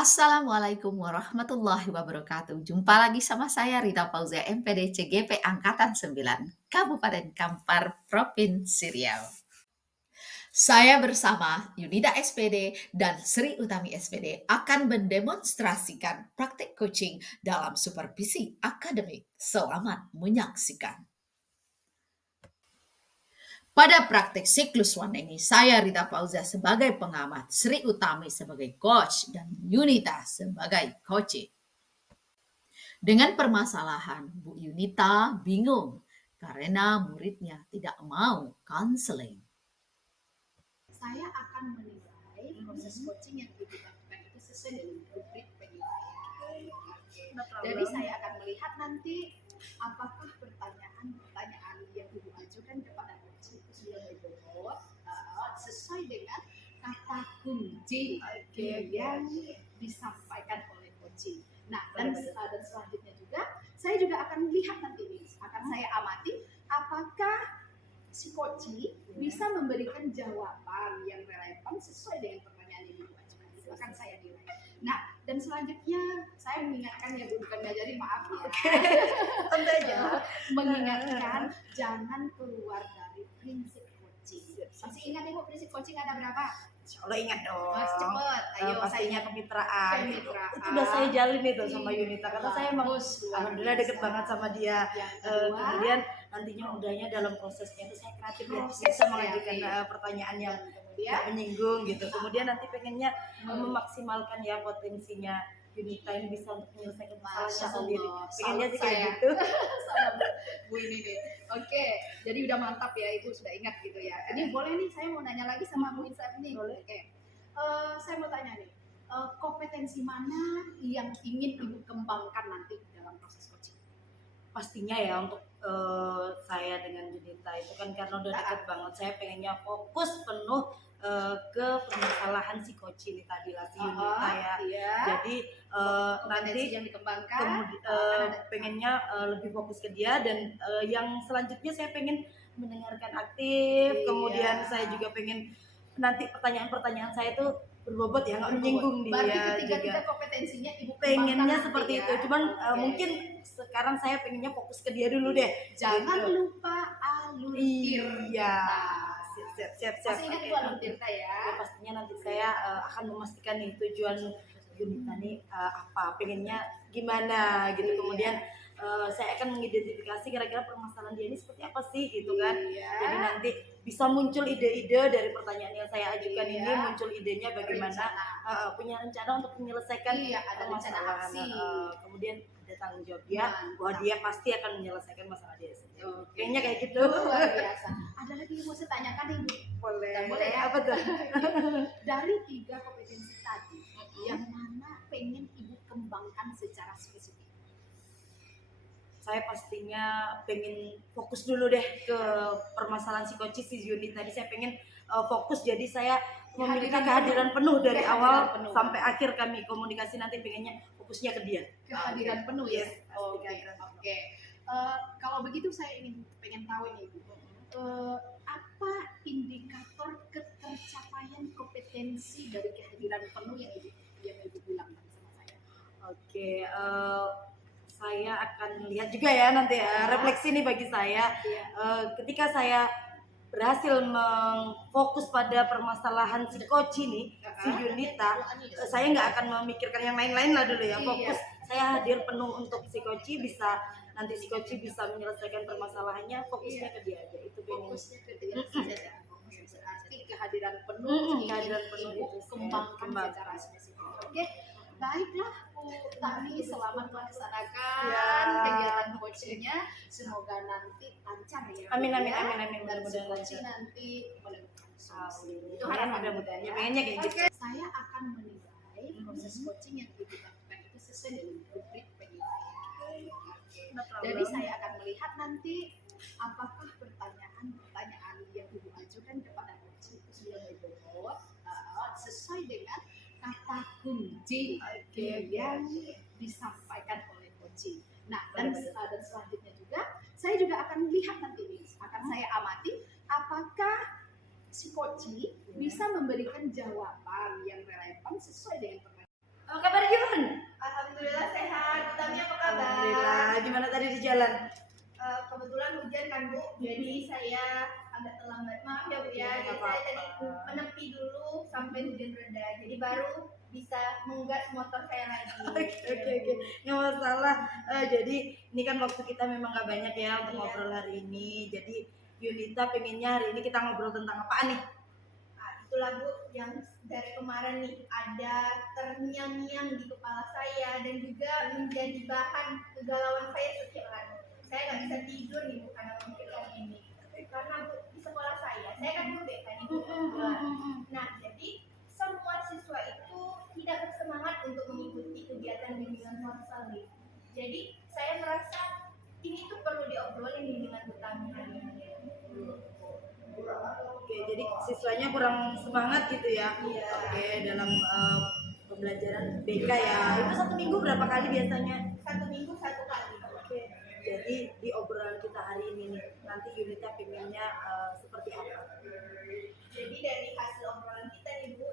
Assalamualaikum warahmatullahi wabarakatuh. Jumpa lagi sama saya Rita Fauzia MPD CGP Angkatan 9, Kabupaten Kampar, Provinsi Riau. Saya bersama Yunida SPD dan Sri Utami SPD akan mendemonstrasikan praktik coaching dalam supervisi akademik. Selamat menyaksikan. Pada praktik siklus one ini, saya Rita Fauzia sebagai pengamat, Sri Utami sebagai coach, dan Yunita sebagai coaching. Dengan permasalahan, Bu Yunita bingung karena muridnya tidak mau konseling. Saya akan menilai proses coaching yang Ibu lakukan itu sesuai dengan rubrik penilaian. Jadi saya akan melihat nanti apakah pertanyaan-pertanyaan yang Ibu ajukan kepada coach itu sudah berbobot sesuai dengan kata kunci yang disampaikan oleh coaching. Nah, dan selanjutnya juga saya juga akan lihat nanti nih, akan saya amati apakah si coaching bisa memberikan jawaban yang relevan sesuai dengan pertanyaan yang diajukan. Itu akan saya nilai. Nah, dan selanjutnya saya mengingatkan ya Bu, bukan ngajarin, maaf ya. Santai aja. Mengingatkan jangan keluar dari prinsip coaching. Masih ingat ya Bu, prinsip coaching ada berapa? Insya Allah ingat dong. Mas cepet, ayo pastinya saya kemitraan. Kemitraan. Itu udah saya jalin itu sama Yunita karena saya emang Bagus, alhamdulillah deket banget sama dia. Yang kedua, Kemudian nantinya mudahnya dalam prosesnya itu saya kreatif ya, Proses bisa mengajukan kreatif. pertanyaan yang kemudian nggak menyinggung gitu. Kemudian nanti pengennya memaksimalkan ya potensinya Yunita ini bisa untuk menyelesaikan masalahnya sendiri. Pengennya sih kayak gitu. sama Bu ini nih. Oke, jadi udah mantap ya, Ibu sudah ingat gitu ya. Ini boleh nih, saya mau nanya lagi sama Bu Insaf nih. Boleh. Oke. Saya mau tanya nih, kompetensi mana yang ingin Ibu kembangkan nanti dalam proses coaching? Pastinya ya untuk saya dengan Yunita itu kan karena udah dekat banget, saya pengennya fokus penuh ke permasalahan si coach ini tadi lah si Yunita ya. Iya. Jadi nanti yang dikembangkan pengennya lebih fokus ke dia dan yang selanjutnya saya pengen mendengarkan aktif. Iya. Kemudian saya juga pengen nanti pertanyaan-pertanyaan saya itu berbobot ya, nggak menyinggung dia. Berarti ketiga kompetensinya Ibu pengennya seperti ya? itu, cuman mungkin sekarang saya pengennya fokus ke dia dulu deh. Jangan gitu. lupa alur Iya. Siap. Masih ingat Ibu alur tirta ya? Ya, pastinya nanti saya akan memastikan nih tujuan Yunita nih apa, pengennya gimana gitu. Kemudian saya akan mengidentifikasi kira-kira permasalahan dia ini seperti apa sih gitu kan. Jadi nanti bisa muncul ide-ide dari pertanyaan yang saya ajukan ini, muncul idenya bagaimana punya rencana untuk menyelesaikan permasalahan. Kemudian ada tanggung jawab dia bahwa dia pasti akan menyelesaikan masalah dia sendiri. Kayaknya kayak gitu. Luar biasa. Ada lagi yang mau saya tanyakan nih Bu? Boleh ya? Apa tuh? Dari 3 kompetensi tadi, yang mana pengen Ibu kembangkan secara spesifik? Saya pastinya pengen fokus dulu deh ke permasalahan psikosis si Yuni tadi. Saya pengen fokus, jadi saya memiliki kehadiran penuh dari awal sampai akhir kami komunikasi. Nanti pengennya fokusnya ke dia. Kehadiran penuh ya? Yes, Oke. Kalau begitu saya pengen tahu ini Bu, apa indikator ketercapaian kompetensi dari kehadiran penuh yang Ibu bilang tadi sama saya? Oke, saya akan lihat juga ya nanti refleksi nih bagi saya. Ketika saya berhasil mengfokus pada permasalahan si coach ini, si Yunita, saya nggak akan memikirkan yang lain-lain lah dulu ya. Fokus, saya hadir penuh untuk si coach, bisa nanti si coach bisa menyelesaikan permasalahannya, fokusnya ke dia aja. Itu fokusnya ke dia saja. Berarti kehadiran penuh itu kembangkan secara spesifik. Oke. Baiklah Bu Tami, selamat melaksanakan kegiatan coachingnya. Semoga nanti lancar ya. Amin. Dan si coaching nanti menemukan solusi. Itu harapan mudah-mudahan. Pengennya kayak gitu. Saya akan menilai proses coaching yang Ibu lakukan itu sesuai dengan rubrik penilaian. Jadi saya akan melihat nanti apakah pertanyaan-pertanyaan yang Ibu ajukan kepada coaching itu sudah berbobot sesuai dengan kata kunci yang disampaikan oleh coaching. Nah, dan selanjutnya juga saya juga akan lihat nanti nih, akan saya amati apakah si coaching bisa memberikan jawaban yang relevan sesuai dengan pertanyaan. Gimana tadi di jalan? Kebetulan hujan kan Bu, jadi saya agak terlambat. Maaf ya Bu ya, Nggak jadi saya apa-apa. tadi menepi dulu sampai hujan reda. Jadi baru bisa menggas motor saya lagi. Oke, nggak masalah. Jadi ini kan waktu kita memang nggak banyak ya untuk Iya. ngobrol hari ini. Jadi Yunita pengennya hari ini kita ngobrol tentang apa nih? Nah, itulah Bu yang dari kemarin nih ada terngiang-ngiang di kepala saya dan juga menjadi bahan kegalauan saya setiap hari. Saya nggak bisa tidur nih Bu karena memikirkan ini. Karena Bu di sekolah saya kan guru BK nih Bu. Nah, jadi semua siswa itu tidak bersemangat untuk mengikuti kegiatan bimbingan formsal nih. Jadi saya merasa ini tuh perlu diobrolin nih dengan Bu Tami hari ini. Oke, jadi siswanya kurang semangat gitu ya? Iya. Oke, dalam pembelajaran BK ya. Itu satu minggu berapa kali biasanya? 1 minggu 1 kali. Oke, jadi di obrolan kita hari ini nih, nanti Yunita pengennya seperti apa? Jadi dari hasil obrolan kita nih Bu,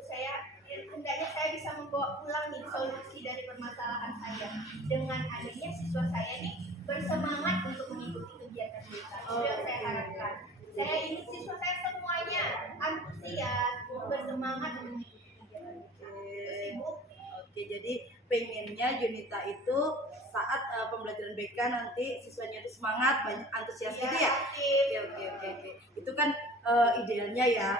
hendaknya saya bisa membawa pulang nih solusi dari permasalahan saya dengan adanya siswa saya nih bersemangat untuk mengikuti kegiatan kita. Itu yang saya harapkan. Saya ingin siswa saya semuanya antusias, bersemangat untuk mengikuti kegiatan kita. Itu sih Bu. Oke, jadi pengennya Yunita itu saat pembelajaran BK nanti siswanya itu semangat, banyak antusias gitu ya? Oke. Itu kan idealnya ya.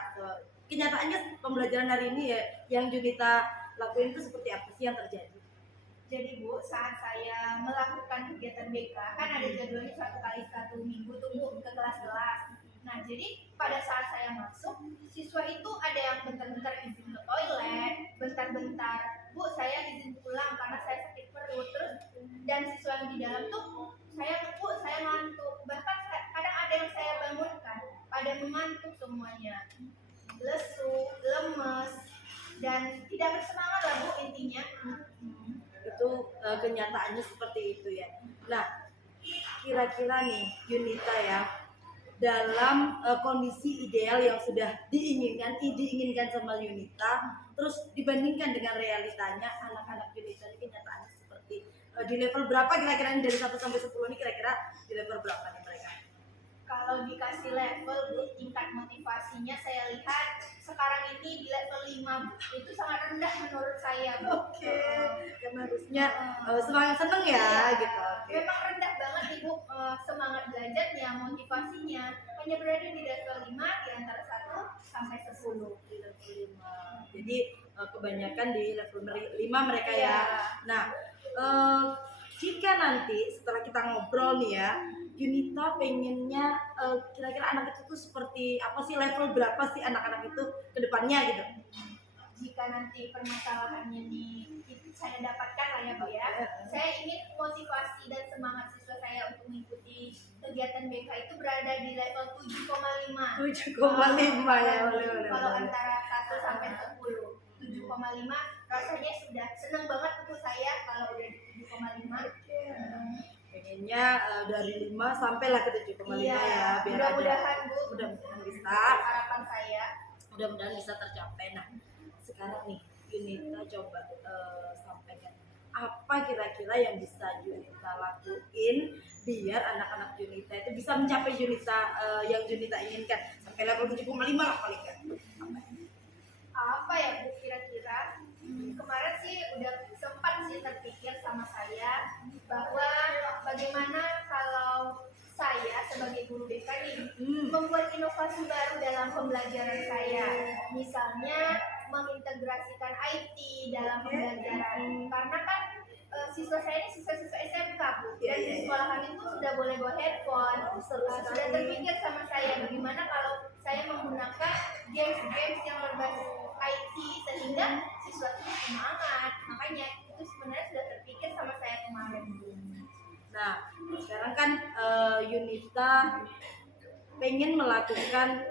Kenyataannya pembelajaran hari ini ya yang Yunita lakuin itu seperti apa sih yang terjadi? Jadi Bu, saat saya melakukan kegiatan BK, kan ada jadwalnya 1 kali 1 minggu tuh Bu ke kelas-kelas. Nah, jadi pada saat saya masuk, siswa itu ada yang bentar-bentar izin ke toilet, bentar-bentar, Bu saya izin pulang karena saya sakit perut, terus dan siswa yang di dalam tuh saya ngantuk, bahkan kadang ada yang saya bangunkan, pada mengantuk semuanya, lesu, lemes, dan tidak bersemangat lah Bu intinya. Itu kenyataannya seperti itu ya. Nah, kira-kira nih Yunita ya, dalam kondisi ideal yang sudah diinginkan sama Yunita, terus dibandingkan dengan realitanya anak-anak Yunita ini kenyataannya seperti di level berapa kira-kira dari 1 sampai 10 ini kira-kira di level berapa nih mereka? Kalau dikasih level Bu, tingkat motivasinya saya lihat sekarang ini di level 5 Bu. Itu sangat rendah menurut saya Bu. Oke, karena harusnya semangat seneng ya gitu. Oke. Memang rendah banget nih Bu, semangat belajarnya, motivasinya hanya berada di level 5 di antara 1 sampai 10. Di level 5. Jadi kebanyakan di level 5 mereka ya. Iya. Nah, jika nanti setelah kita ngobrol nih ya, Yunita pengennya kira-kira anak itu tuh seperti apa sih, level berapa sih anak-anak itu ke depannya gitu? Jika nanti permasalahannya saya dapatkan lah ya Bu ya, saya ingin motivasi dan semangat siswa saya untuk mengikuti kegiatan BK itu berada di level 7,5. 7,5 ya, boleh. Kalau antara 1 sampai 10, 7,5 rasanya sudah senang banget untuk saya kalau udah di 7,5. Pengennya dari 5 sampailah ke 7,5 Iya, ya, biar mudah-mudahan Bu, mudah-mudahan bisa. harapan saya. Mudah-mudahan bisa tercapai. Nah, sekarang nih Yunita coba sampaikan apa kira-kira yang bisa Yunita lakuin biar anak-anak Yunita itu bisa mencapai yang Yunita inginkan sampai level 7,5 lah paling kan. Apa ya Bu kira-kira? Kemarin sih udah sempat sih terpikir sama saya bahwa bagaimana kalau saya sebagai guru BK nih membuat inovasi baru dalam pembelajaran saya. Misalnya mengintegrasikan IT dalam pembelajaran. Karena kan siswa saya ini siswa-siswa SMK Bu, dan di sekolahan itu sudah boleh bawa handphone. Sudah terpikir sama saya bagaimana kalau saya menggunakan games-games yang berbasis IT sehingga siswa itu semangat. Makanya itu sebenarnya sudah terpikir sama saya kemarin Bu. Nah, sekarang kan Yunita pengen melakukan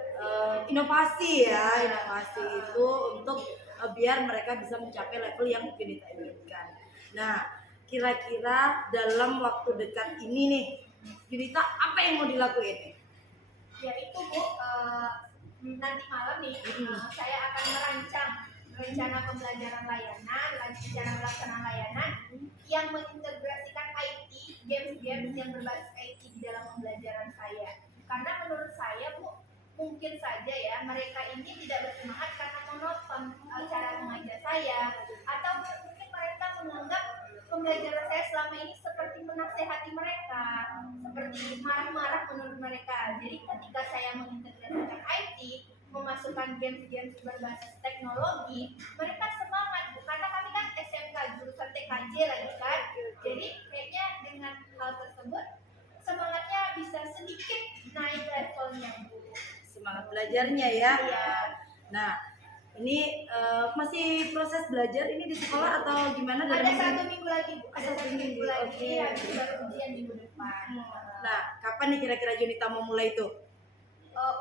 inovasi itu untuk biar mereka bisa mencapai level yang Yunita inginkan. Nah, kira-kira dalam waktu dekat ini nih, Yunita apa yang mau dilakuin? Ya itu Bu, nanti malam nih saya akan merancang rencana pembelajaran layanan, rencana pelaksanaan layanan yang mengintegrasikan IT, games-games kajian berbasis IT di dalam pembelajaran saya. Karena menurut saya, Bu, mungkin saja ya mereka ini tidak bersemangat karena menonton cara mengajar saya, atau mungkin mereka menganggap pembelajaran saya selama ini seperti menasehati mereka, seperti marah-marah menurut mereka. Jadi ketika saya mengintegrasikan IT, memasukkan games-games berbasis teknologi, mereka semangat, Bu, karena kami kan SMK jurusan TKJ lagi kan. Jadi kayaknya dengan hal tersebut semangatnya bisa sedikit naik levelnya, Bu. Semangat belajarnya ya. Iya. Nah, ini masih proses belajar ini di sekolah atau gimana? Ada 1 minggu lagi, Bu. Ada Satu 1 minggu minggu, lagi, oke. habis baru ujian minggu depan. Nah, kapan nih kira-kira Junita mau mulai itu?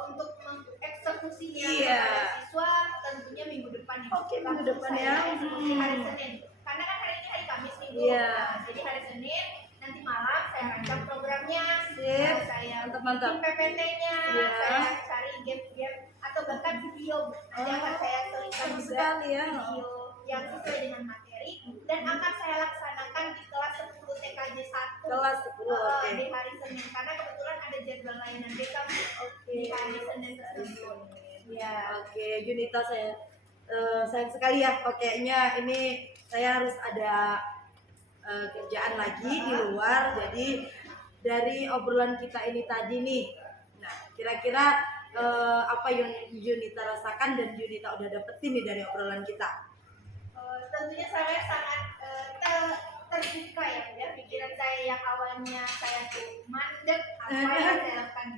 Untuk mengeksekusinya Iya. kepada siswa tentunya minggu depan. Oke, minggu Langsung depan saya ya. eksekusi hari Senin. Karena kan hari ini hari Kamis nih, Bu. Iya. Nah, jadi hari Senin nanti malam saya rancang programnya, Sip. saya Mantap. bikin PPT-nya, Iya. saya cari game-game atau bahkan video, Bu. Nanti akan saya selipkan Seru juga sekali ya. video yang sesuai dengan materi dan akan saya laksanakan di kelas 10 TKJ 1 Kelas 10, oke. di hari Senin, karena kebetulan ada jadwal layanan BK di hari Senin tersebut. Ya. Oke, Junita saya sayang sekali ya. Kayaknya ini saya harus ada kerjaan lagi di luar. Jadi dari obrolan kita ini tadi nih, nah kira-kira apa yang Junita rasakan dan Junita udah dapetin nih dari obrolan kita? Tentunya saya sangat terbuka ya, pikiran saya yang awalnya saya tuh mandek, apa yang saya lakukan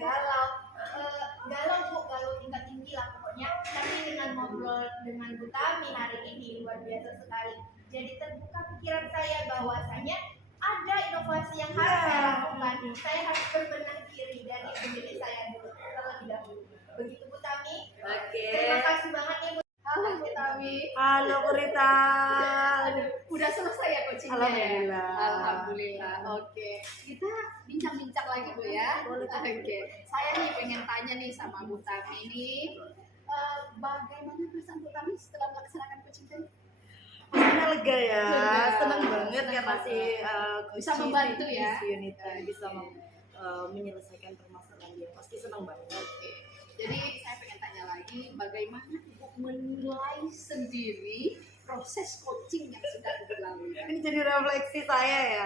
galau tingkat tinggi lah pokoknya. Tapi dengan ngobrol dengan Bu Tami hari ini luar biasa sekali. Jadi terbuka pikiran saya bahwasanya ada inovasi yang harus saya lakukan. Saya harus berbenah diri dari diri saya dulu terlebih dahulu. Begitu Bu Tami. Oke. Terima kasih banget ya Bu. Halo Bu Tami. Halo Purita. Udah selesai ya coachingnya Alhamdulillah. ya? Alhamdulillah. Oke. Kita bincang-bincang lagi Bu ya. Boleh. Oke. Saya nih pengen tanya nih sama Bu Tami ini, bagaimana perasaan Bu Tami setelah melaksanakan coaching tadi? Pastinya lega ya, Lega. senang banget Senang karena si Bisa membantu ya. si Yunita bisa menyelesaikan permasalahan dia, pasti senang banget. Oke. Jadi saya pengen tanya lagi, bagaimana Ibu menilai sendiri proses coaching yang sudah Ibu lalui? Ini jadi refleksi saya ya.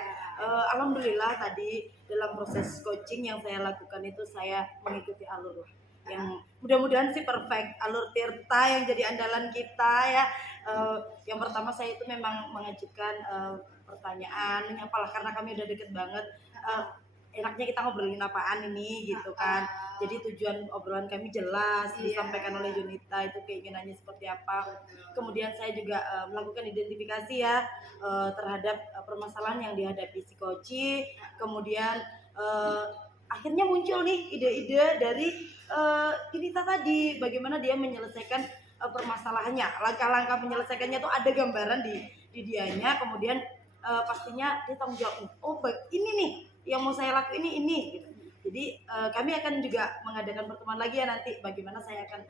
Alhamdulillah tadi dalam proses coaching yang saya lakukan itu saya mengikuti alur lah. Yang mudah-mudahan sih perfect, alur Tirta yang jadi andalan kita ya. Yang pertama saya itu memang mengajukan pertanyaan, menyapalah karena kami udah deket banget. Enaknya kita ngobrolin apaan ini gitu kan. Jadi tujuan obrolan kami jelas, disampaikan oleh Junita itu keinginannya seperti apa. Kemudian saya juga melakukan identifikasi ya terhadap permasalahan yang dihadapi si Koci. Kemudian akhirnya muncul nih ide-ide dari Junita tadi, bagaimana dia menyelesaikan permasalahannya. Langkah-langkah menyelesaikannya tuh ada gambaran di dianya. Kemudian pastinya dia tanggung jawab. Oh, ini nih yang mau saya lakuin ini gitu. Jadi kami akan juga mengadakan pertemuan lagi ya nanti, bagaimana saya akan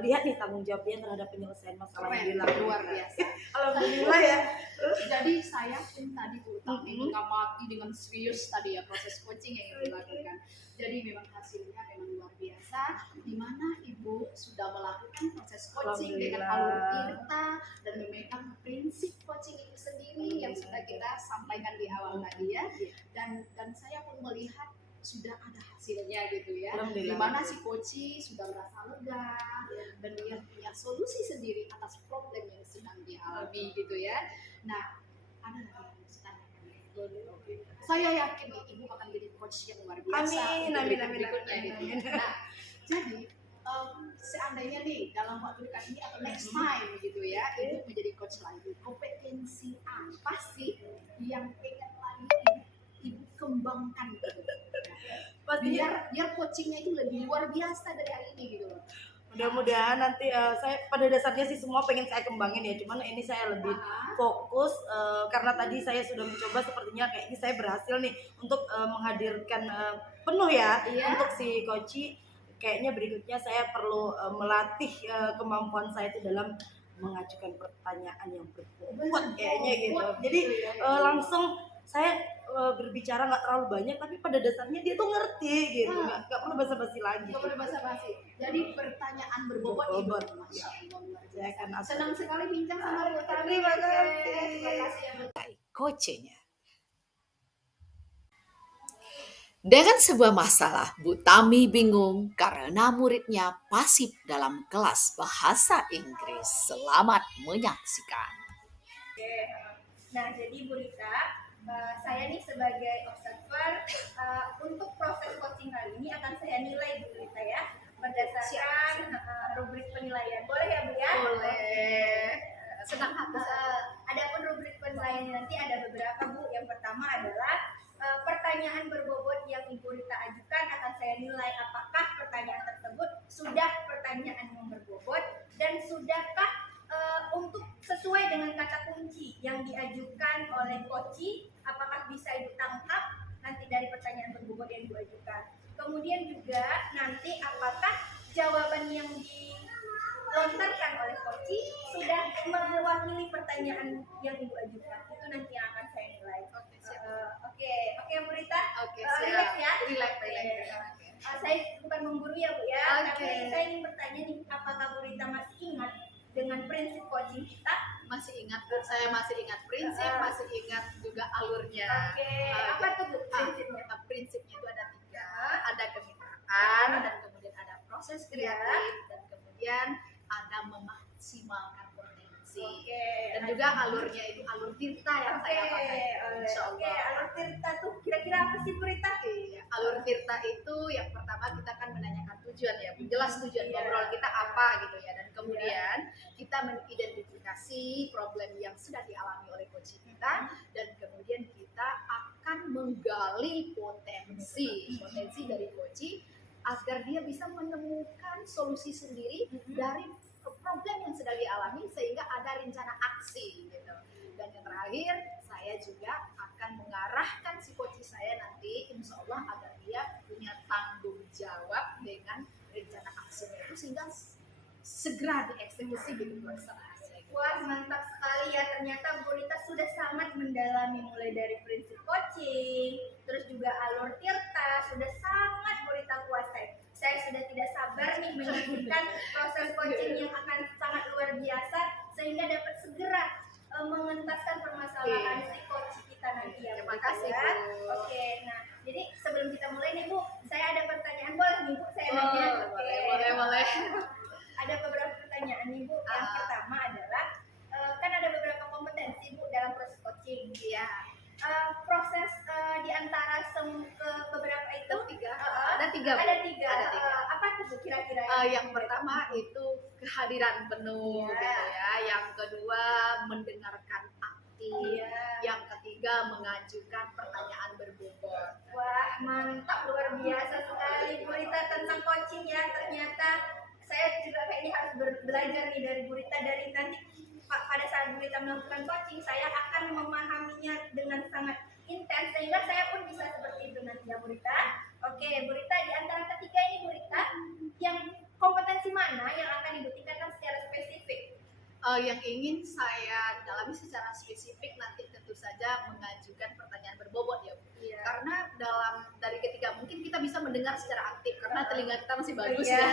lihat nih tanggung jawabnya terhadap penyelesaian masalah yang dilakukan. Luar biasa. Alhamdulillah ya. Jadi saya pun tadi Bu Tami mengamati dengan serius tadi ya proses coaching yang Ibu lakukan. Jadi memang hasilnya memang luar biasa, di mana Ibu sudah melakukan proses coaching dengan alur Tirta dan memegang prinsip coaching itu sendiri yang sudah kita sampaikan di awal tadi ya. Dan saya pun melihat sudah ada hasilnya gitu ya. Di mana si coach sudah merasa lega dan dia punya solusi sendiri atas problem yang sedang dialami gitu ya. Nah, ada lagi yang harus ditanyakan. Saya yakin Ibu akan jadi coach yang luar biasa. Amin, untuk amin, berikutnya amin, gitu. amin. Nah, jadi seandainya nih dalam waktu dekat ini atau next time gitu ya, Ibu menjadi coach lagi, kompetensi apa sih yang pengen lagi Ibu kembangkan gitu? Pastinya biar coachingnya itu lebih luar biasa dari hari ini gitu loh. mudah-mudahan nanti saya pada dasarnya sih semua pengen saya kembangin ya, cuman ini saya lebih fokus karena tadi saya sudah mencoba, sepertinya kayaknya saya berhasil nih untuk menghadirkan penuh ya untuk si Koci. Kayaknya berikutnya saya perlu melatih kemampuan saya itu dalam mengajukan pertanyaan yang berbobot kayaknya gitu. Jadi langsung saya berbicara nggak terlalu banyak, tapi pada dasarnya dia tuh ngerti gitu, nggak perlu basa-basi lagi. Nggak boleh basa-basi. Jadi pertanyaan berbobot itu. Berbobot. Masya Allah, luar Saya biasa. akan Senang sekali bincang sama Bu Tami. Terima kasih. Terima kasih ya Bu. Coachnya. Dengan sebuah masalah, Bu Tami bingung karena muridnya pasif dalam kelas bahasa Inggris. Selamat menyaksikan. Nah, jadi Bu Rita, saya nih sebagai observer untuk proses coaching kali ini akan saya nilai Bu Rita ya berdasarkan rubrik penilaian. Boleh ya Bu ya? Boleh. Senang hati saya. Adapun rubrik penilaian nanti ada beberapa Bu. Yang pertama adalah pertanyaan berbobot yang Ibu Rita ajukan akan saya nilai apakah pertanyaan tersebut sudah pertanyaan yang berbobot dan sudahkah untuk sesuai dengan kata kunci yang diajukan oleh coach, apakah bisa Ibu tangkap nanti dari pertanyaan berbobot yang Ibu ajukan. Kemudian juga nanti apakah jawaban yang dilontarkan oleh coach sudah mewakili pertanyaan yang Ibu ajukan. Itu nanti yang akan saya nilai. Oke, siap. Oke Bu Rita. Oke, Relax siap. ya. Relax. Saya bukan menggurui ya Bu ya, Oke. tapi saya ingin bertanya nih, apakah Bu Rita masih ingat dengan prinsip coaching kita? Masih ingat, saya masih ingat prinsip, masih ingat juga alurnya. Oke, apa tuh Bu prinsipnya? Prinsipnya itu ada 3, ada kemitraan, dan kemudian ada proses kreatif, dan kemudian ada memaksimalkan potensi. Oke. Dan juga alurnya itu alur Tirta yang saya pakai. Insya Allah. Oke, alur Tirta tuh kira-kira apa sih Bu Rita? Iya, alur Tirta itu yang pertama kita akan menanyakan tujuan ya, jelas tujuan Iya. ngobrol kita apa gitu ya, dan kemudian kita mengidentifikasi problem yang sudah dialami oleh coach kita, dan kemudian kita akan menggali potensi dari coach agar dia bisa menemukan solusi sendiri dari problem yang sedang dialami sehingga ada rencana aksi gitu. Dan yang terakhir, saya juga akan mengarahkan si coach saya nanti insya Allah agar dia punya tanggung jawab dengan rencana aksinya itu sehingga segera dieksekusi gitu pelaksanaan. Wah, mantap sekali ya. Ternyata Bu Rita sudah sangat mendalami mulai dari prinsip coaching, terus juga alur Tirta, sudah sangat Bu Rita kuasai. Saya sudah tidak sabar nih menyaksikan proses coaching yang akan sangat luar biasa sehingga dapat segera mengentaskan permasalahan si coach kita nanti ya. Terima Bu kasih, ya. Bu. Oke, nah jadi sebelum kita mulai nih Bu, saya ada pertanyaan, boleh nih Bu saya nanya? Oke. Boleh. Ada beberapa pertanyaan nih Bu. Yang pertama adalah kan ada beberapa kompetensi Bu dalam proses coaching. Iya. Proses di antara beberapa itu Ada tiga, Bu. Ada tiga. Ada tiga. Apa tuh Bu kira-kira? Yang pertama itu kehadiran penuh Iya. gitu ya. Yang kedua mendengarkan aktif. Iya. Yang ketiga mengajukan pertanyaan berbobot. Wah, mantap, luar biasa sekali Bu Rita tentang coaching ya. Ternyata saya juga kayaknya harus belajar nih dari Bu Rita, dari nanti pada saat Bu Rita melakukan coaching saya akan memahaminya dengan sangat intens sehingga saya pun bisa seperti itu nanti ya Bu Rita. Oke Bu Rita, di antara ketiga ini Bu Rita, yang kompetensi mana yang akan Ibu tingkatkan secara spesifik? Yang ingin saya dalami secara spesifik nanti tentu saja mengajukan pertanyaan berbobot ya Bu. Iya. Karena dari ketiga mungkin kita bisa mendengar secara aktif karena telinga kita masih bagus Iya. ya.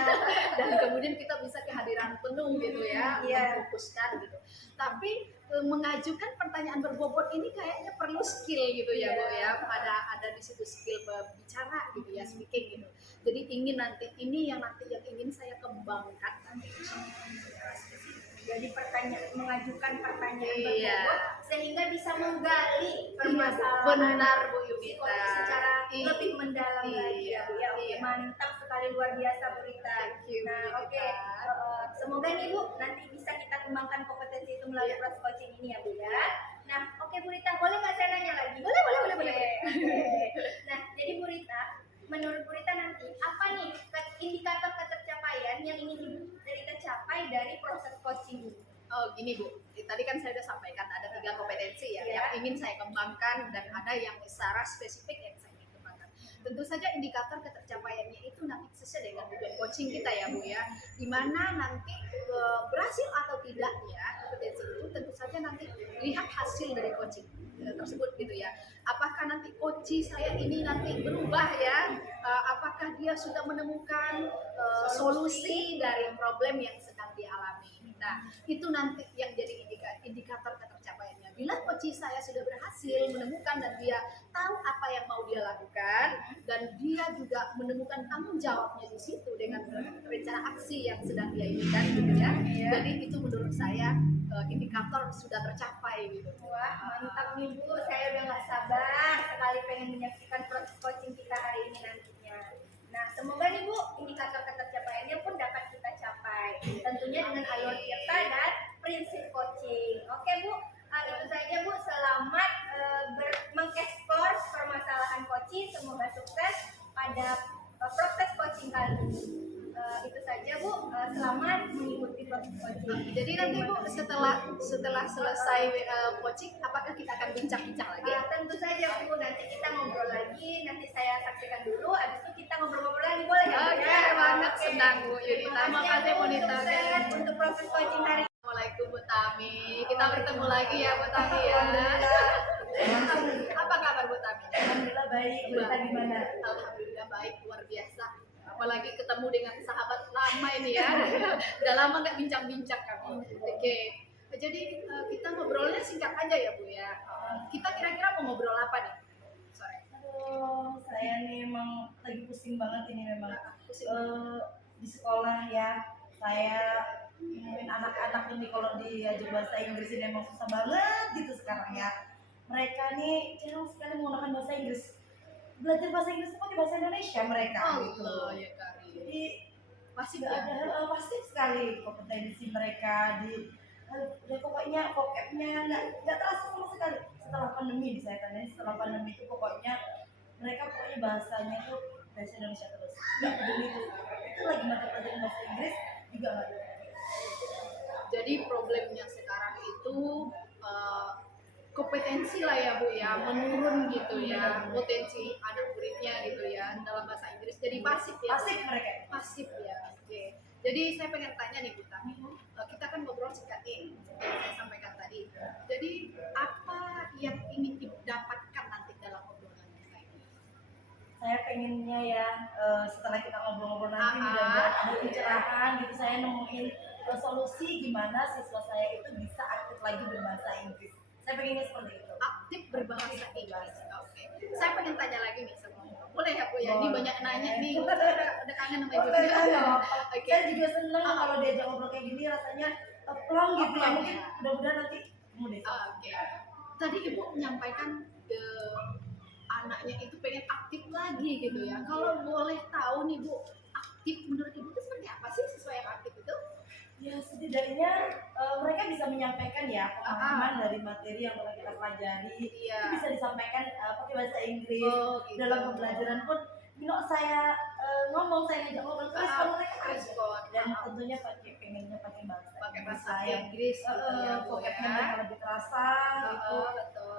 Dan kemudian kita bisa kehadiran penuh gitu ya, Iya. memfokuskan gitu. Tapi mengajukan pertanyaan berbobot ini kayaknya perlu skill gitu ya Bu ya. Ada di situ skill berbicara gitu ya, speaking gitu. Jadi ingin nanti ini yang ingin saya kembangkan nanti secara spesifik. Jadi mengajukan pertanyaan Iya. berbobot sehingga bisa menggali permasalahan Benar Bu psikologi Yunita. secara Iya. lebih mendalam lagi ya Bu ya. Oke, Iya. mantap sekali, luar biasa Bu Rita. Thank you, Nah, Bu oke. Rita. Semoga nih Bu nanti bisa kita kembangkan kompetensi itu melalui Iya. proses coaching ini ya Bu ya. Nah, oke Bu Rita, boleh nggak saya nanya lagi? Boleh. Oke. Nah, jadi Bu Rita, menurut Bu Rita nanti apa nih indikator ketercapaian yang ingin Ibu Rita capai dari proses coaching ini? Oh gini Bu, tadi kan saya sudah sampaikan ada 3 kompetensi ya, Iya. yang ingin saya kembangkan dan ada yang secara spesifik yang saya ingin kembangkan. Tentu saja indikator ketercapaiannya itu nanti sesuai dengan tujuan coaching kita ya Bu ya, dimana nanti berhasil atau tidaknya kompetensi itu tentu saja nanti lihat hasil dari coaching tersebut gitu ya. apakah nanti coach saya ini nanti berubah ya? Apakah dia sudah menemukan solusi dari problem yang sedang dialami? Nah, itu nanti yang jadi indikator ketercapaiannya. Bila coach saya sudah berhasil menemukan dan dia tahu apa yang mau dia lakukan dan dia juga menemukan tanggung jawabnya di situ dengan rencana aksi yang sedang dia inginkan gitu ya. Jadi itu menurut saya indikator sudah tercapai gitu. Wah, mantap nih Bu. Saya udah nggak sabar sekali pengen menyaksikan proses coaching kita hari ini nantinya. Nah, semoga nih Bu, indikator ketercapaiannya pun dapat kita capai. Tentunya dengan alur kita dan prinsip coaching. Oke Bu, itu saja Bu. Selamat mengeksplor permasalahan coaching. Semoga sukses pada proses coaching kali ini. Itu saja Bu. Selamat mengikuti proses coaching. Jadi nanti Bu setelah selesai coaching, apakah kita akan bincang-bincang lagi? Tentu saja Bu, nanti kita ngobrol lagi. Nanti saya saksikan dulu, habis itu kita ngobrol-ngobrol lagi, boleh ya? Bu? Oke, banget senang Bu Yunita. Terima Makasih Bu Nita. Sukses untuk proses coaching hari ini. Assalamualaikum Bu Tami. Kita bertemu lagi ya Bu Tami ya. Apa kabar Bu Tami? Alhamdulillah baik. Kita gimana? Alhamdulillah baik, luar biasa. Apalagi ketemu dengan sahabat lama ini ya. Udah lama nggak bincang-bincang kami. Oke. Jadi kita ngobrolnya singkat aja ya Bu ya. Kita kira-kira mau ngobrol apa nih sore? Aduh, saya nih emang lagi pusing banget ini memang. Pusing. Di sekolah ya, saya nemuin anak-anak ini kalau diajar bahasa Inggris ini emang susah banget gitu sekarang ya. Mereka nih jarang sekali menggunakan bahasa Inggris. Belajar bahasa Inggris pakai bahasa Indonesia mereka gitu. Allah ya Kari. Jadi Masih nggak ada pasti sekali kompetensi mereka di ya pokoknya vocabnya nggak terasa sama sekali. Setelah pandemi saya tanya, setelah pandemi itu pokoknya mereka pokoknya bahasanya itu bahasa Indonesia terus, nggak peduli itu lagi mata pelajaran bahasa Inggris juga nggak peduli. Jadi problemnya sekarang itu kompetensi lah ya Bu ya, menurun gitu ya, potensi anak muridnya gitu ya dalam bahasa Inggris jadi pasif ya. Pasif mereka. Pasif ya. Oke. Jadi saya pengen tanya nih Bu Tami, kita kan ngobrol singkat nih, seperti yang saya sampaikan tadi. Jadi apa yang ingin didapatkan nanti dalam obrolan kita ini? Saya pengennya ya setelah kita ngobrol-ngobrol nanti Ah, mudah-mudahan ada pencerahan gitu, saya nemuin solusi gimana siswa saya itu bisa aktif lagi berbahasa Inggris. Saya pengennya seperti itu. Aktif berbahasa Inggris. Oke. Saya pengen tanya lagi nih sama Ibu. Boleh ya Bu ya? Ini Boleh. banyak nanya nih. Saya udah kangen sama Ibu. Boleh, nggak apa-apa. Oke. Saya juga seneng kalau diajak ngobrol kayak gini rasanya plong gitu ya. Plong, Mungkin ya. mudah-mudahan nanti ketemu deh. Oke. Tadi Ibu menyampaikan anaknya itu pengen aktif lagi gitu ya. Kalau boleh tahu nih Bu, aktif menurut Ibu itu seperti apa sih siswa yang aktif itu? Ya setidaknya mereka bisa menyampaikan ya pemahaman dari materi yang telah kita pelajari. Iya. Itu bisa disampaikan pakai bahasa Inggris. Oh, gitu. Dalam pembelajaran pun, saya ngomong, saya ngajak ngobrol terus kalau mereka respon. dan tentunya pengennya pakai bahasa Pakai bahasa saya. Inggris gitu ya Bu Vocabnya ya. mereka lebih terasa gitu. Betul.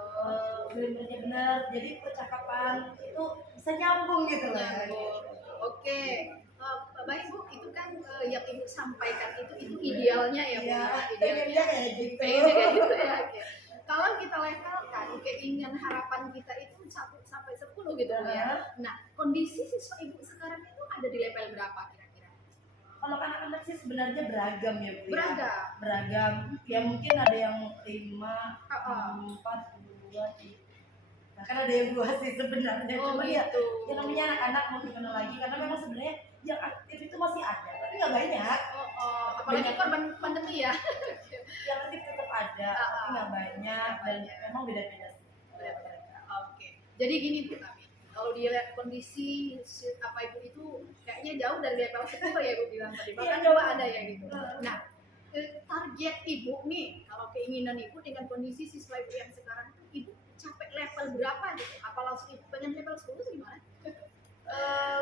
Grammarnya benar, jadi percakapan itu bisa nyambung gitu lah. Nyambung. Oke. Baik Bu, itu kan yang Ibu sampaikan itu idealnya ya Bu. Iya, Idealnya. pengennya kayak gitu. Pengennya kayak gitu ya. Oke. Kalau kita levelkan keinginan harapan kita itu 1 sampai 10 gitu Bu ya. Nah, kondisi siswa Ibu sekarang itu ada di level berapa kira-kira? Kalau anak-anak sih sebenarnya beragam ya Bu. Beragam. Beragam. Ya mungkin ada yang 5, Oh. 4, 2, 3. Bahkan ada yang 2 sih sebenarnya. Oh Cuma ya, gitu. yang namanya anak-anak mau gimana lagi. Karena memang sebenarnya yang aktif itu masih ada, tapi nggak banyak. Apalagi korban pandemi ya. Yang aktif tetap ada, tapi nggak banyak. Dan memang beda-beda sih. Oke. Jadi gini Bu Tami, kalau dilihat kondisi apa Ibu itu kayaknya jauh dari level 10 ya Ibu bilang tadi. Bahkan Iya. coba ada ya gitu. Nah, target Ibu nih, kalau keinginan Ibu dengan kondisi siswa Ibu yang sekarang itu Ibu capek level berapa gitu? Apa langsung Ibu pengen level 10 atau gimana?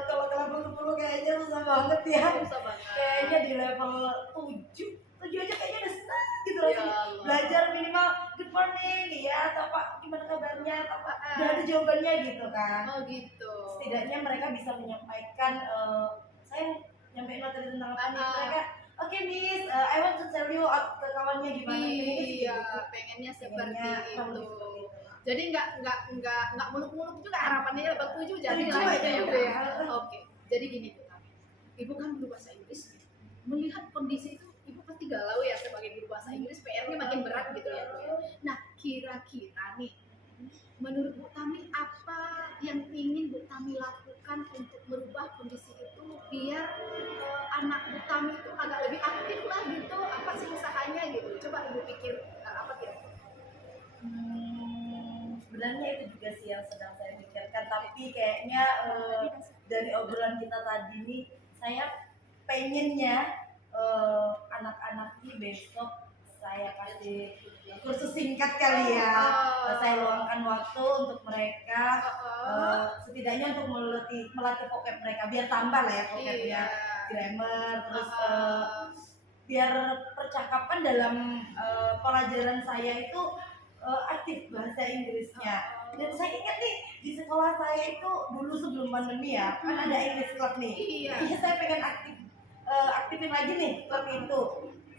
Kalau ke level 10 kayaknya susah banget ya. Susah banget. Kayaknya di level 7 aja kayaknya udah senang gitu Ya rasanya. Allah. Belajar minimal good morning ya, atau Pak gimana kabarnya, atau Pak udah ada jawabannya gitu kan. Oh gitu. Setidaknya mereka bisa menyampaikan saya nyampein materi tentang apa nih, mereka oke Miss, I want to tell you ke kawannya gimana. Pengennya sih Iya, gitu. pengennya seperti Pengennya itu. kurang lebih seperti itu. Jadi nggak muluk-muluk juga harapannya ya, bak 7 jadi Tujuh lah aja gitu ya, Bu, udah. ya. Oke, jadi gini Bu Tami, Ibu kan guru bahasa Inggris, melihat kondisi itu Ibu pasti galau ya sebagai guru bahasa Inggris, PR-nya makin berat gitu ya Bu ya. Nah, kira-kira nih, menurut Bu Tami apa yang ingin Bu Tami lakukan untuk merubah kondisi itu biar anak Bu Tami itu agak lebih aktif lah gitu, apa sih usahanya gitu? Coba Ibu pikir apa kira-kira? Sebenarnya itu juga sih yang sedang saya pikirkan, tapi kayaknya dari obrolan kita tadi nih, saya pengennya anak-anak ini besok saya kasih kursus singkat kali ya. Saya luangkan waktu untuk mereka, setidaknya untuk melatih vocab mereka biar tambah lah ya vocabnya, Iya. grammar, terus biar percakapan dalam pelajaran saya itu aktif bahasa Inggrisnya. Dan saya ingat nih di sekolah saya itu dulu sebelum pandemi ya, kan ada English Club nih. Iya. Iya, saya pengen aktifin lagi nih klub itu.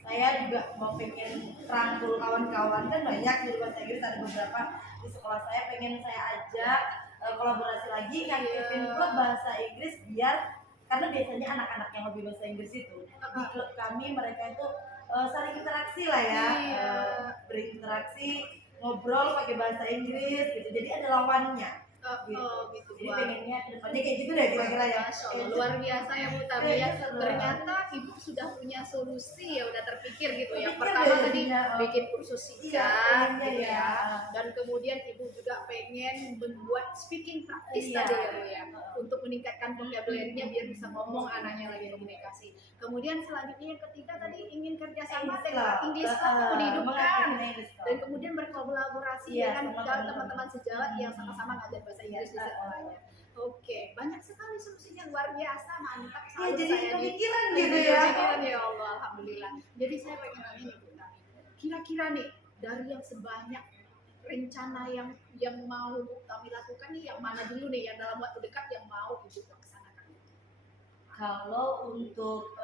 Saya juga mau pengen rangkul kawan-kawan, kan banyak di bahasa Inggris, ada beberapa di sekolah saya, pengen saya ajak kolaborasi lagi ngaktifin klub bahasa Inggris, biar karena biasanya anak-anak yang lebih bahasa Inggris itu di klub kami mereka itu saling interaksi lah ya, berinteraksi, ngobrol pakai bahasa Inggris gitu, jadi ada lawannya. Gitu. Jadi Wah. pengennya kedepannya kayak gitu deh kira-kira ya. Masya Allah, luar biasa ya Bu Tami ya. Iya, seru. Ternyata Ibu sudah punya solusi ya, udah terpikir gitu ya. Terpikir Pertama deh tadi jadinya, bikin kursus Iya, singkat pengennya gitu ya. ya. Dan kemudian Ibu juga pengen membuat speaking practice Iya. tadi ya Bu ya. Untuk meningkatkan vocabulary-nya biar bisa ngomong anaknya lagi komunikasi. Kemudian selanjutnya yang ketiga tadi ingin kerjasama dengan English Club pendidikan. mengaktifin English Club. Dan kemudian berkolaborasi Iya, dengan sama teman-teman sejawat yang sama-sama ngajar bahasa Inggris di sekolahnya. Oke, banyak sekali solusinya, luar biasa, mantap. Iya, Salut jadi saya nih. kepikiran Jadi gitu ya. kepikiran, ya Allah, alhamdulillah. Jadi saya pengen nanya nih Bu Tami, kira-kira nih dari yang sebanyak rencana yang mau Bu Tami lakukan nih, yang mana dulu nih yang dalam waktu dekat yang mau Ibu laksanakan? Kalau untuk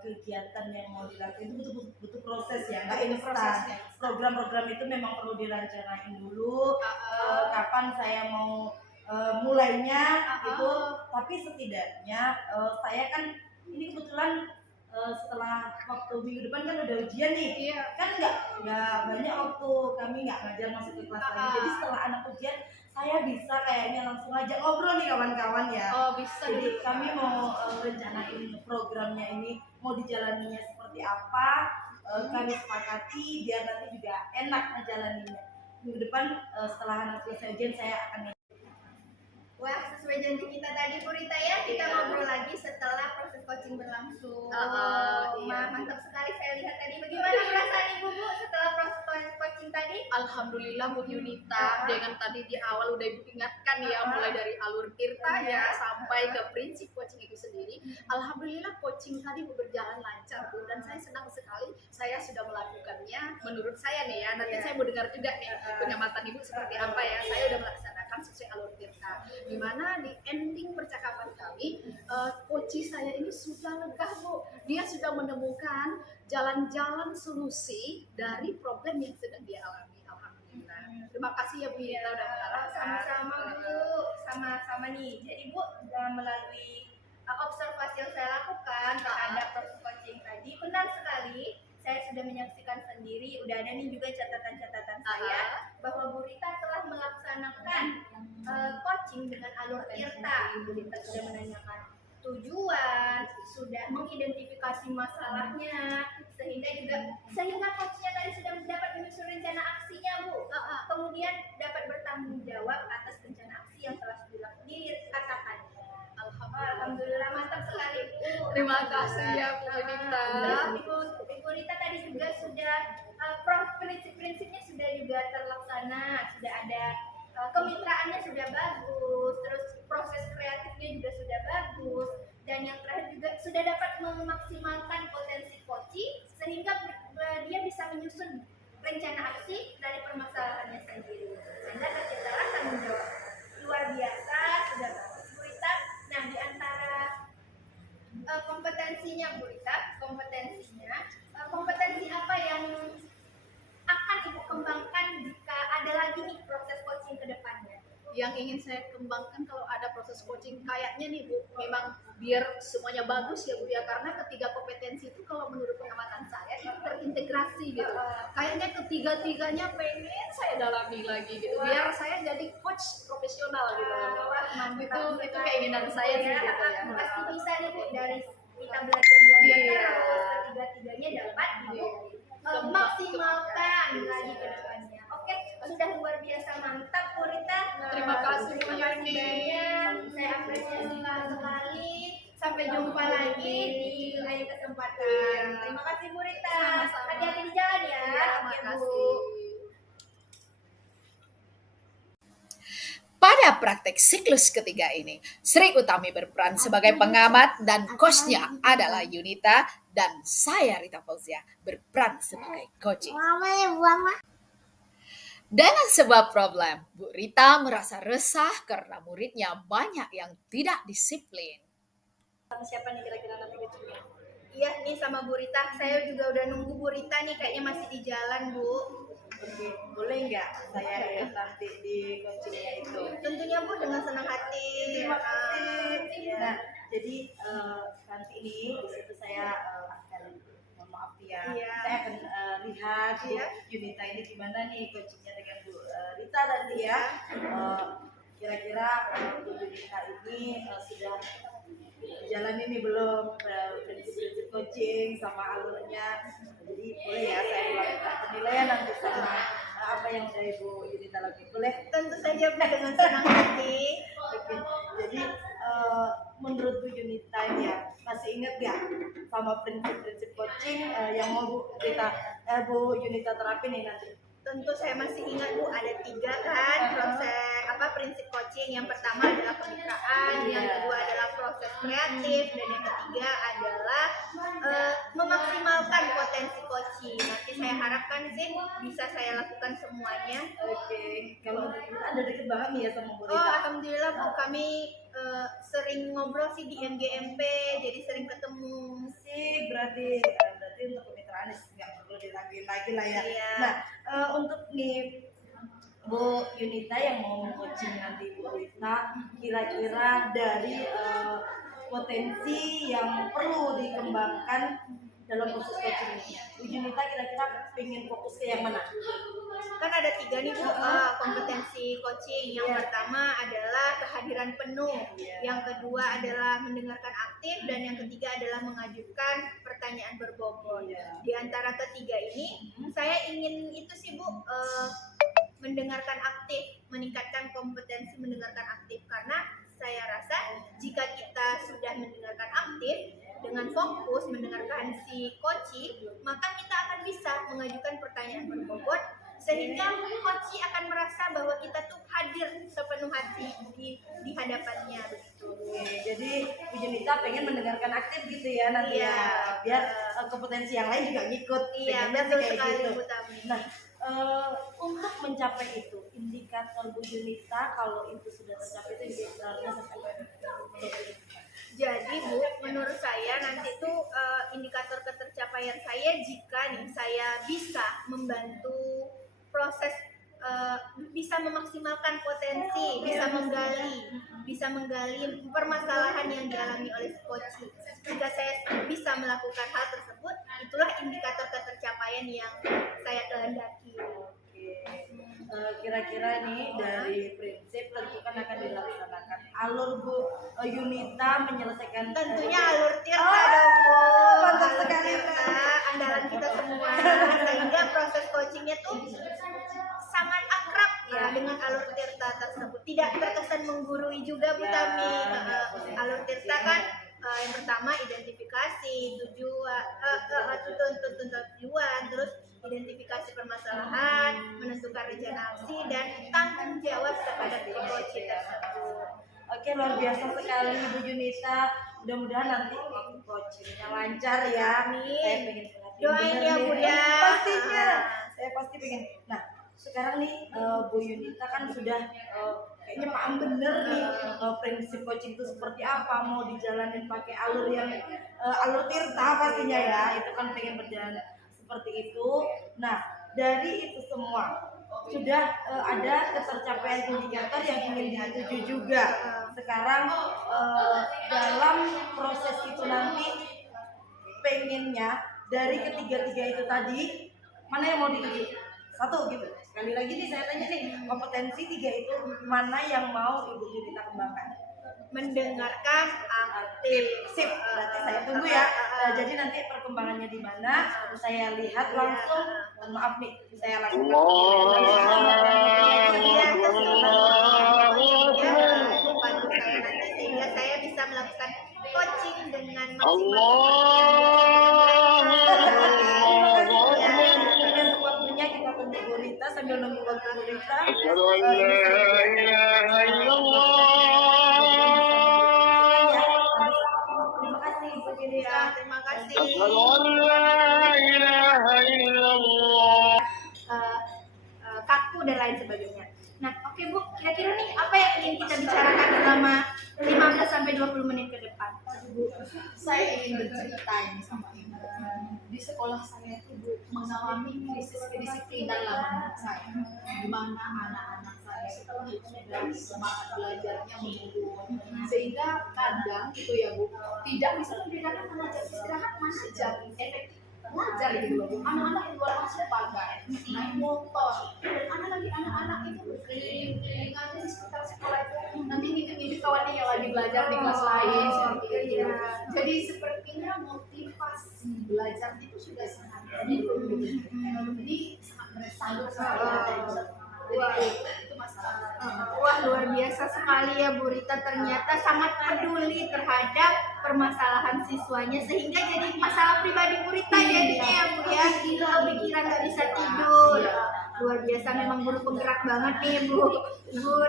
kegiatan yang mau dilakukan itu butuh proses ya, nggak Itu instan. prosesnya. Program-program itu memang perlu direncanain dulu, kapan saya mau mulainya gitu. Tapi setidaknya saya kan ini kebetulan setelah waktu minggu depan kan udah ujian nih, Iya. kan nggak banyak waktu kami nggak ngajar masuk ke kelas lagi. Jadi setelah anak ujian saya bisa kayaknya langsung ajak ngobrol nih kawan-kawan ya. Oh, bisa. Jadi kami mau rencanain programnya ini mau dijalaninya seperti apa, kami sepakati biar nanti juga enak ngejalaninnya. Minggu depan setelah anak selesai ujian saya akan. Wah, sesuai janji kita tadi Bu Rita ya, kita Iya. ngobrol lagi setelah proses coaching berlangsung. Iya. Mantap sekali saya lihat tadi. Bagaimana perasaan Ibu Bu setelah proses coaching tadi? Alhamdulillah Bu Yunita, dengan tadi di awal udah Ibu ingatkan ya, mulai dari alur tirta ya sampai ke prinsip coaching itu sendiri. Alhamdulillah coaching tadi berjalan lancar Bu, dan saya senang sekali saya sudah melakukannya. Menurut saya nih ya, nanti saya mau dengar juga nih pengamatan Ibu seperti apa ya. Saya udah melaksanakan sesuai alur tirta, dimana di ending percakapan kami coach saya ini sudah lega Bu, dia sudah menemukan jalan-jalan solusi dari problem yang sedang dia alami. Alhamdulillah. Terima kasih ya Bu Yunita udah mengarahkan. Sama-sama Bu, sama-sama nih. Jadi Bu, melalui observasi yang saya lakukan terhadap proses coaching tadi, benar sekali. Saya sudah menyaksikan sendiri, udah ada nih juga catatan-catatan saya bahwa Bu Rita telah melaksanakan coaching dengan alur tirta. Bu Rita sudah menanyakan tujuan, sudah mengidentifikasi masalahnya, sehingga coachnya tadi sudah dapat menyusun rencana aksinya Bu. Kemudian dapat bertanggung jawab atas rencana aksi yang telah dikatakan. Alhamdulillah, mantap sekali Bu. Terima kasih ya Bu Yunita. Terus Ibu Rita tadi juga sudah prinsip-prinsipnya sudah juga terlaksana, sudah ada kemitraannya sudah bagus, terus proses kreatifnya juga sudah bagus, dan yang terakhir juga sudah dapat memaksimalkan potensi coaching sehingga dia bisa menyusun rencana aksi dari permasalahannya sendiri, sehingga terciptalah tanggung jawab. Luar biasa, sudah bagus Bu Rita. Nah, di antara kompetensinya Bu Rita, kompetensi apa yang akan Ibu kembangkan jika ada lagi nih proses yang ingin saya kembangkan kalau ada proses coaching kayaknya nih Bu, memang biar semuanya bagus ya Bu ya, karena ketiga kompetensi itu kalau menurut pengamatan saya itu terintegrasi gitu. Kayaknya ketiga-tiganya pengen saya dalami lagi gitu, biar saya jadi coach profesional gitu. Itu keinginan saya sih gitu ya. Pasti bisa nih Bu, dari kita belajar Iya. terus ketiga-tiganya dapat Ibu maksimalkan lagi ke depannya. Oke, sudah luar biasa mantap Bu Rita. Terima kasih Bu Terima kasih Yuni. banyak. Saya apresiasi sekali. Sampai jumpa lagi di lain kesempatan. Terima kasih Bu Rita. Sama-sama. Hati-hati di jalan ya. Iya, Oke, Bu. makasih. Pada praktek siklus ketiga ini, Sri Utami berperan sebagai pengamat dan coachnya adalah Yunita, dan saya Rita Fauzia berperan sebagai coaching. Dengan sebuah problem, Bu Rita merasa resah karena muridnya banyak yang tidak disiplin. Siapa nih kira-kira nanti coachingnya? Iya nih sama Bu Rita. Saya juga udah nunggu Bu Rita nih, kayaknya masih di jalan Bu. Oke, boleh nggak saya ikut nanti di coachingnya itu? Tentunya Bu dengan senang hati. Terima kasih. Iya. Nah, jadi nanti nih di situ saya akan, mohon maaf ya, Iya. saya akan lihat Bu Iya. Yunita ini gimana nih coachingnya dengan Bu Rita tadi ya. Kira-kira Bu Yunita ini sudah jalan ini belum prinsip-prinsip coaching sama alurnya. Jadi boleh ya saya melakukan penilaian nanti sama apa yang udah Ibu Yunita lakukan. Boleh? Tentu saja Bu dengan senang hati. Oke, jadi menurut Bu Yunita ini ya, masih ingat gak sama prinsip-prinsip coaching yang mau Bu Yunita terapin nih nanti? Tentu saya masih ingat Bu, ada 3 kan prinsip coaching. Yang pertama adalah kemitraan, yang kedua adalah proses kreatif, dan yang ketiga adalah memaksimalkan potensi coaching. Nanti saya harapkan sih bisa saya lakukan semuanya. Oke, kalau Anda deket banget nih ya sama Bu Oh, Rita. alhamdulillah Bu, kami sering ngobrol sih di NGMP, jadi sering ketemu. Sih, berarti untuk kemitraan nggak perlu diraguin lagi lah ya. Iya. Nah, untuk nih Bu Yunita yang mau coaching nanti Bu Rita, kira-kira dari potensi yang perlu dikembangkan dalam proses coaching ini, Bu Yunita kira-kira pengen fokus ke yang mana? Kan ada 3 nih Bu, kompetensi coaching. Yang Iya. pertama adalah kehadiran penuh, Iya. yang kedua adalah mendengarkan aktif, dan yang ketiga adalah mengajukan pertanyaan berbobot. Iya. Di antara ketiga ini, saya ingin itu sih Bu, mendengarkan aktif, meningkatkan kompetensi mendengarkan aktif, karena saya rasa jika kita sudah mendengarkan aktif dengan fokus mendengarkan si coach, maka kita akan bisa mengajukan pertanyaan berbobot, sehingga coach akan merasa bahwa kita tuh hadir sepenuh hati di hadapannya begitu. Oke, jadi Bu Yunita pengen mendengarkan aktif gitu ya nanti Iya. ya, biar kompetensi yang lain juga ngikut. Iya, Pengennya betul sih kayak sekali gitu. Bu Tami. Nah, untuk mencapai itu, indikator Bu Yunita kalau itu sudah tercapai itu indikatornya seperti apa? Jadi Bu, menurut saya nanti tuh indikator ketercapaian saya jika nih saya bisa membantu proses, bisa memaksimalkan potensi, bisa menggali permasalahan yang dialami oleh coach. Jika saya bisa melakukan hal tersebut, itulah indikator ketercapaian yang saya kehendaki. Kira-kira nih dari prinsip tentu kan akan dilaksanakan. Alur Bu Yunita menyelesaikan Tentunya alur Tirta Oh, dong Bu. mantap Alur sekali, Tirta, andalan kita semua. Sehingga proses coachingnya tuh sangat akrab ya dengan alur Tirta tersebut. Tidak terkesan menggurui juga Bu Tami. Alur Tirta kan yang pertama identifikasi tujuan, terus identifikasi permasalahan, menentukan rencana aksi, dan tanggung jawab terhadap coach tersebut. Oke, luar biasa sekali Bu Yunita. Mudah-mudahan nanti coachingnya lancar ya. Amin. Saya pengen banget Doain bener ya, nih. Bu, ya. Pastinya. Saya pasti pengen. Nah, sekarang nih Bu Yunita kan sudah kayaknya paham bener nih prinsip coaching itu seperti apa, mau dijalanin pakai alur yang alur Tirta pastinya ya. Itu kan pengen berjalan seperti itu. Nah, dari itu semua sudah ada ketercapaian indikator yang ingin dituju juga. Sekarang dalam proses itu nanti pengennya dari ketiga-tiga itu tadi mana yang mau dituju? Satu gitu. Sekali lagi nih saya tanya nih, kompetensi tiga itu mana yang mau Ibu Junita kembangkan? Mendengarkan aktif. Sip, berarti saya tunggu ya. Jadi nanti perkembangannya di mana saya lihat langsung. Maaf nih, saya langsung. Bantu saya nanti sehingga saya bisa melakukan coaching dengan Dengan waktunya kita tunggu Bu Rita sambil nunggu waktu Bu Rita. Terima kasih Bu Julia. Terima kasih. Kaku dan lain sebagainya. Nah, oke Bu, kira-kira nih apa yang ingin kita bicarakan selama 15 sampai 20 menit ke depan? Bu, saya ingin bercerita ini sama Ibu. Di sekolah saya itu Bu mengalami krisis kedisiplinan dalam anak saya. Di mana anak-anak saya setelah sudah semangat belajarnya menurun, sehingga kadang itu ya Bu tidak bisa membedakan mana jam istirahat, mana jam efektif belajar gitu loh Bu. Anak-anak di luar masuk pagar, naik motor, dan anak-anak itu berkeliling-keliling aja di sekitar sekolah itu. Nanti ngintip kawannya yang lagi belajar di kelas lain seperti itu. Jadi sepertinya motivasi belajar itu sudah sangat menurun gitu. Jadi sangat meresahkan saya. Jadi itu masalah. Wah, luar biasa sekali ya Bu Rita, ternyata sangat peduli terhadap permasalahan siswanya sehingga jadi masalah pribadi Bu Rita jadinya ya Bu ya. Kepikiran nggak bisa tidur. Luar biasa, memang guru penggerak banget nih Bu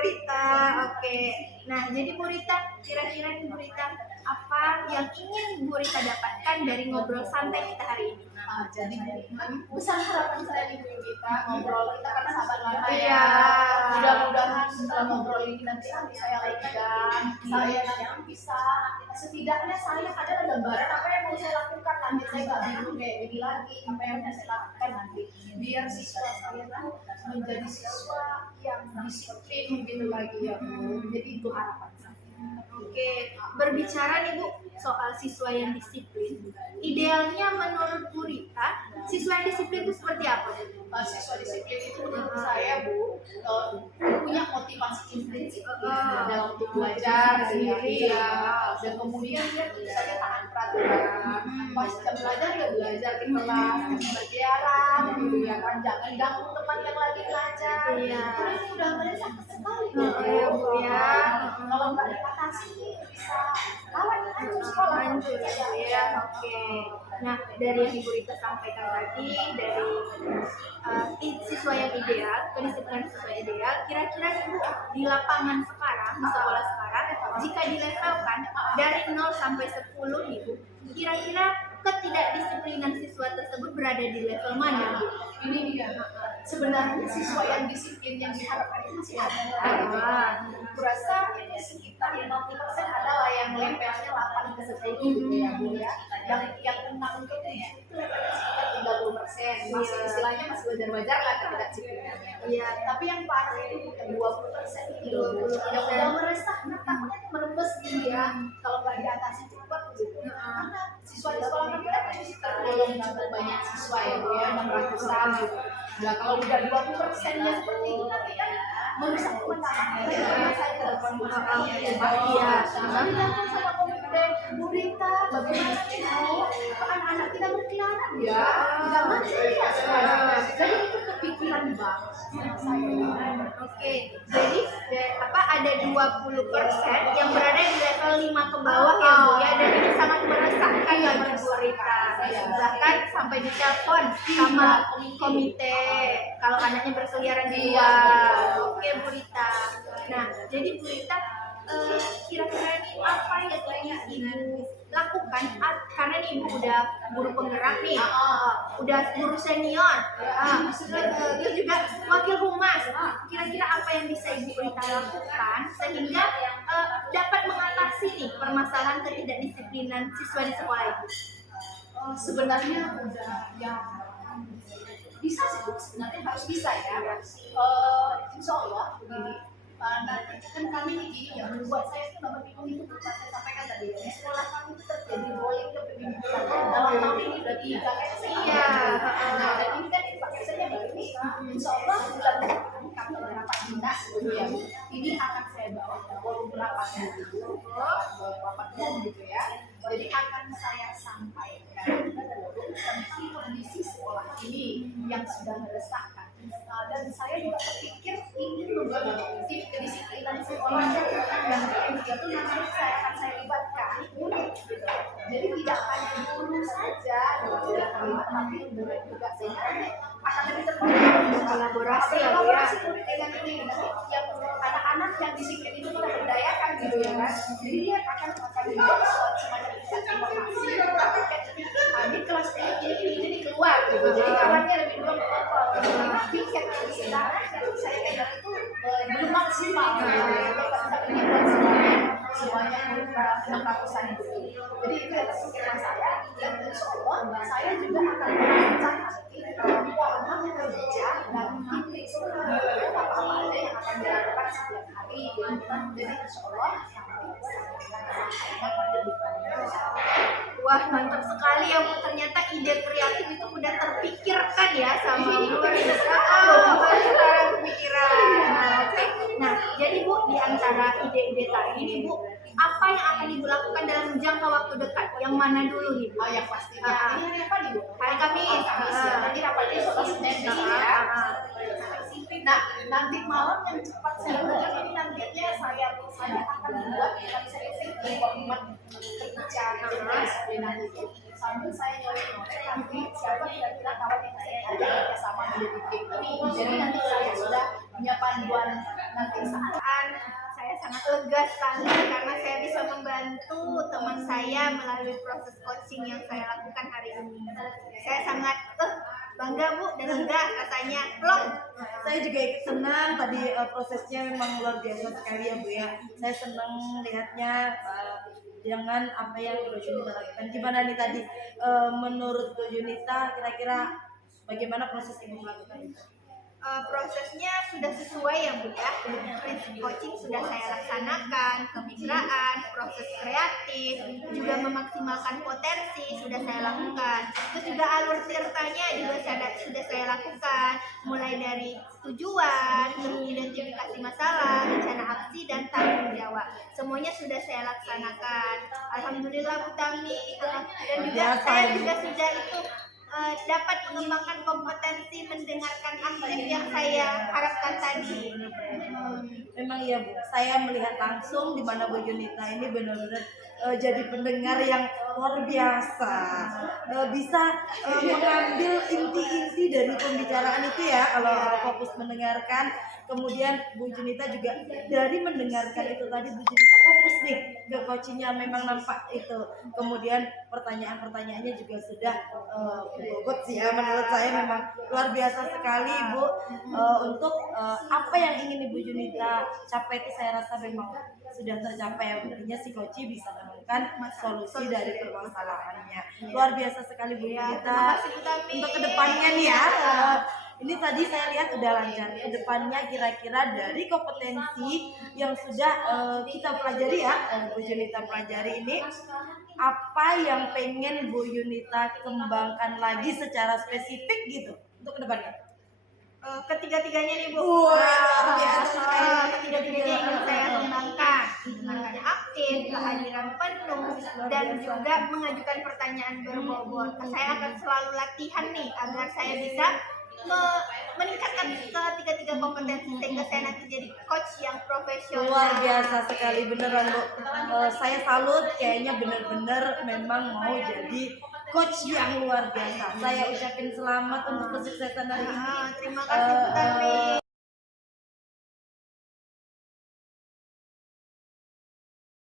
Rita. Oke. Nah, jadi Bu Rita, kira-kira nih Bu Rita, apa yang ingin Bu Rita dapatkan dari ngobrol santai kita hari ini? Jadi besar harapan saya nih Bu Yunita, ngobrol kita kan sahabat lama ya. Iya. Mudah-mudahan setelah ngobrol ini nanti saya lakukan, saya nanti bisa setidaknya saya ada gambaran apa yang mau saya lakukan nanti, saya nggak bingung kayak gini lagi apa yang harus saya lakukan nanti biar siswa saya tuh menjadi siswa yang disiplin gitu lagi ya Bu. Jadi itu harapan saya. Oke, berbicara nih Bu soal siswa yang disiplin, idealnya menurut Bu Rita, siswa yang disiplin itu seperti apa Bu? Siswa disiplin itu menurut saya Bu punya motivasi intrinsik dalam untuk belajar sendiri ya, dan kemudian dia tentu saja taat peraturan. Pas jam belajar ya belajar di kelas, berkeliaran gitu ya kan, jangan ganggu teman yang lagi belajar. Iya. Ini udah meresahkan sekali Iya Bu ya. kalau nggak diatasi bisa lawan hancur sekolah. Lanjut ya. Oke. Nah, dari yang Ibu Rita sampaikan tadi, dari siswa yang ideal, kedisiplinan siswa ideal, kira-kira Ibu di lapangan sekarang, di sekolah sekarang, jika dilevelkan dari 0 sampai 10 nih Bu, kira-kira ketidakdisiplinan siswa tersebut berada di level mana Bu? Ini dia. Sebenarnya siswa yang disiplin yang diharapkan itu masih ada. Kurasa itu sekitar 50% adalah yang levelnya 8 ke 10 gitu ya Bu ya. Yang 6 ke 7 itu levelnya sekitar 30%. Masih istilahnya masih wajar-wajar lah ketidakdisiplinannya. Iya. Tapi yang parah itu 20% itu yang udah meresah, takutnya merembes gitu ya. Kalau nggak diatasi cepat gitu. Karena siswa di sekolah kan kita masih tergolong cukup banyak siswa ya Bu ya, 600-an gitu. Nah kalau udah 20%-nya seperti itu nanti kan merusak kemenangan. Saya telepon Bu Iya. dilakukan sama komite Bu Rita, bagaimana Ibu anak-anak kita berkeliaran ya, jangan ya sekarang. Jadi itu kepikiran banget sama saya. Oke, jadi ada 20% yang berada di level 5 ke bawah ya Bu ya, dan ini sangat meresahkan bagi Bu Rita. Bahkan sampai ditelepon sama komite kalau anaknya berkeliaran di luar. Oke Bu Rita. Nah, jadi Bu Rita kira-kira nih apa yang ingin Ibu lakukan karena nih Ibu udah guru penggerak nih, udah guru senior, terus juga wakil humas. Kira-kira apa yang bisa Ibu Rita lakukan sehingga dapat mengatasi nih permasalahan ketidakdisiplinan siswa di sekolah Ibu? Sebenarnya udah yang bisa sih Bu, sebenarnya harus bisa ya. Insya Allah begini. Nanti kan kami ini gini ya, buat saya itu nomor bingung itu saya sampaikan tadi ya, di sekolah kami itu terjadi bullying ke pendidikan dalam tahun ini udah 3 kayaknya. Iya. Nah, dan ini kan pakai saja baru ini, insya Allah bulan depan kami ada rapat dinas gitu ya. Ini akan saya bawa ke forum rapatnya dulu, rapat gitu ya. Jadi akan saya sampaikan kondisi sekolah ini yang sudah meresahkan. Dan saya juga berpikir ingin membangun kedisiplinan sekolah dan itu nanti saya libatkan gitu. Jadi tidak hanya guru saja gitu ya, tapi murid juga saya akan lebih terbantu kolaborasi dengan ini yang anak-anak yang disiplin itu kita berdayakan gitu ya kan. Jadi dia akan dibuat semacam informasi di kelas ini keluar gitu. Jadi kawannya lebih dulu tapi yang sekarang saya kira itu belum maksimal semuanya 600-an itu. Jadi itu adalah pikiran saya dan insya Allah saya juga akan merancang pola kerja dan titik apa aja yang akan dilakukan setiap hari. Jadi insya Allah Wah, mantap sekali ya Bu. Ternyata ide kreatif itu udah terpikirkan ya sama Bu. Baru sekarang kepikiran. Oke. Nah, jadi Bu, di antara ide-ide tadi nih Bu, apa yang akan Ibu lakukan dalam jangka waktu dekat? Yang mana dulu nih Bu? yang pastinya ini hari apa nih Bu? Hari Kamis. Nanti rapatnya soal Senin ya. Nah, nanti malam yang cepat saya kerja ini nantinya saya akan membuat saya format kerja disiplinan itu sambil saya nyolek nanti siapa kira-kira kawan yang saya ada kerjasama di DKI ini. Jadi nanti saya sudah punya panduan nanti saat Saya sangat lega sekali karena saya bisa membantu teman saya melalui proses coaching yang saya lakukan hari ini. Saya sangat bangga Bu dan lega rasanya. Plong. Saya juga ikut senang tadi, prosesnya memang luar biasa sekali ya Bu ya. Saya senang lihatnya dengan apa yang Bu Junita lakukan. Gimana nih tadi menurut Bu Junita kira-kira bagaimana proses Ibu melakukan itu? Prosesnya sudah sesuai ya Bu ya. Prinsip coaching sudah saya laksanakan, kemitraan, proses kreatif, juga memaksimalkan potensi sudah saya lakukan. Terus juga alur ceritanya juga sudah saya lakukan, mulai dari tujuan, terus identifikasi masalah, rencana aksi dan tanggung jawab. Semuanya sudah saya laksanakan. Alhamdulillah Bu Tami, dan juga saya juga sudah itu dapat mengembangkan kompetensi mendengarkan aktif yang saya harapkan tadi. Memang iya Bu, saya melihat langsung di mana Bu Junita ini benar-benar jadi pendengar yang luar biasa, bisa mengambil inti-inti dari pembicaraan itu ya kalau fokus mendengarkan. Kemudian Bu Junita juga dari mendengarkan itu tadi Bu Junita fokus nih ke coachingnya, memang nampak itu. Kemudian pertanyaan-pertanyaannya juga sudah bobot sih ya, menurut saya memang luar biasa sekali Bu. Untuk apa yang ingin Ibu Junita capai itu saya rasa memang sudah tercapai ya. Intinya si coach bisa menemukan solusi dari permasalahannya. Luar biasa sekali Bu Junita. Untuk kedepannya nih ya, ini tadi saya lihat udah lancar. Kedepannya kira-kira dari kompetensi yang sudah kita pelajari ya, Bu Junita pelajari ini, apa yang pengen Bu Junita kembangkan lagi secara spesifik gitu untuk kedepannya? Ketiga-tiganya nih Bu. Luar biasa. Ketiga-tiganya ingin saya kembangkan. Mendengarkan aktif, kehadiran penuh, dan juga mengajukan pertanyaan berbobot. Saya akan selalu latihan nih agar saya bisa meningkatkan ketiga-tiga kompetensi sehingga saya nanti jadi coach yang profesional. Luar biasa sekali beneran Bu. Saya salut, kayaknya bener-bener memang mau jadi coach yang luar biasa. Saya ucapin selamat untuk kesuksesan hari ini. Terima kasih Bu Tami.